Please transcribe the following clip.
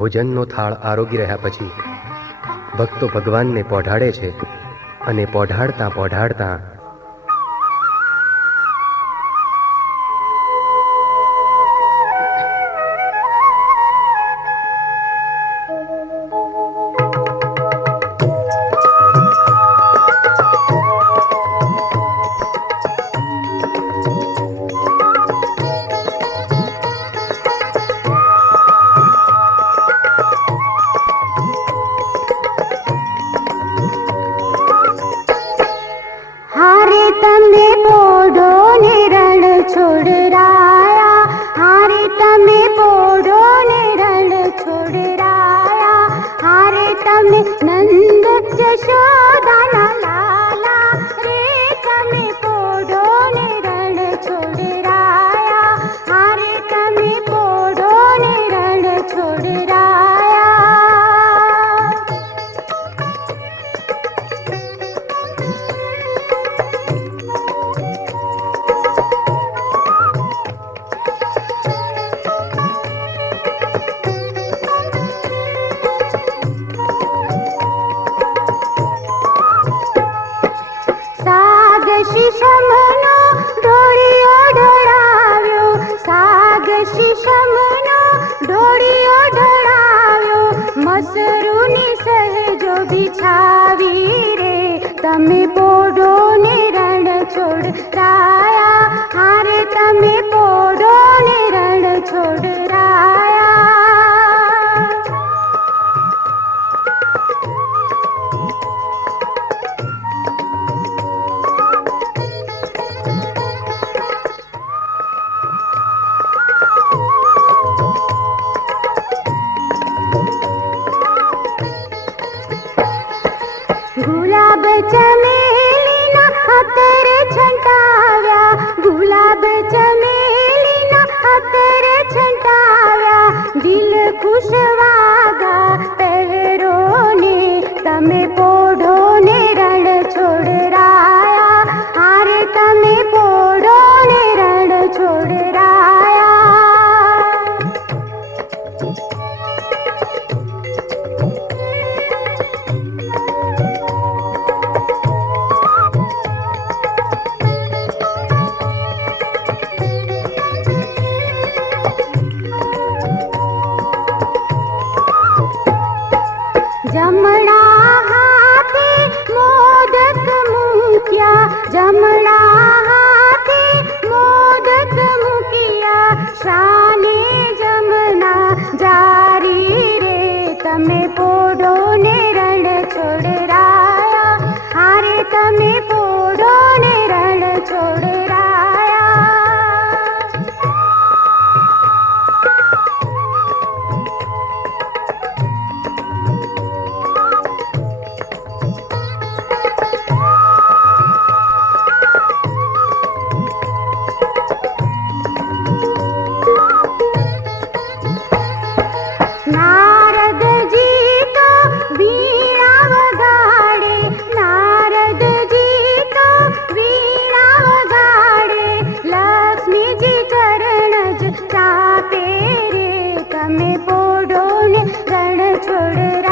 ભોજનનો થાળ આરોગી રહ્યા પછી ભક્તો ભગવાનને પોઢાડે છે અને પોઢાડતા પોઢાડતા તમે પોઢો ને રણ છોડરાયા, હારે તમે પોઢો ને રણ છોડરાયા, હારે તમે નંદ જશોદાના લાલા રે, તમે પોઢો ને રણ છોડરાયા, હારે તમે પોઢો ને રણ છોડરાયા. શીશમનો ઢોળિયો ઢોળાવ્યો, સાગ શીશમનો ઢોળિયો ઢોળાવ્યો, મસરૂની સહેજો બિછાવી રે, તમે પોઢો ને રણ છોડરાયા, હારે તમે પોઢો ને રણ છોડરાયા. ગુલાબ ચમેલીના અત્તર છંટાવ્યા, ગુલાબ ચમેલીના અત્તર છંટાવ્યા, દિલ ખુશ વાગા પહેરો ને, તમે પોઢો ને રણ છોડરાયા, હારે તમે પોઢો ને રણ છોડરાયા. જમણા હાથે મોદક મૂક્યા, જમણા હાથે મોદક મૂક્યા, શાને જમના જારી રે, તમે પોઢો ને રણ છોડરાયા, હારે તમે પોઢો ને રણ છોડરાયા. नारद जी तो वीणा वगाड़े, नारद जी तो वीणा वगाड़े, लक्ष्मी जी चरण ज चापे रे, તમે પોઢો ને રણ છોડરા.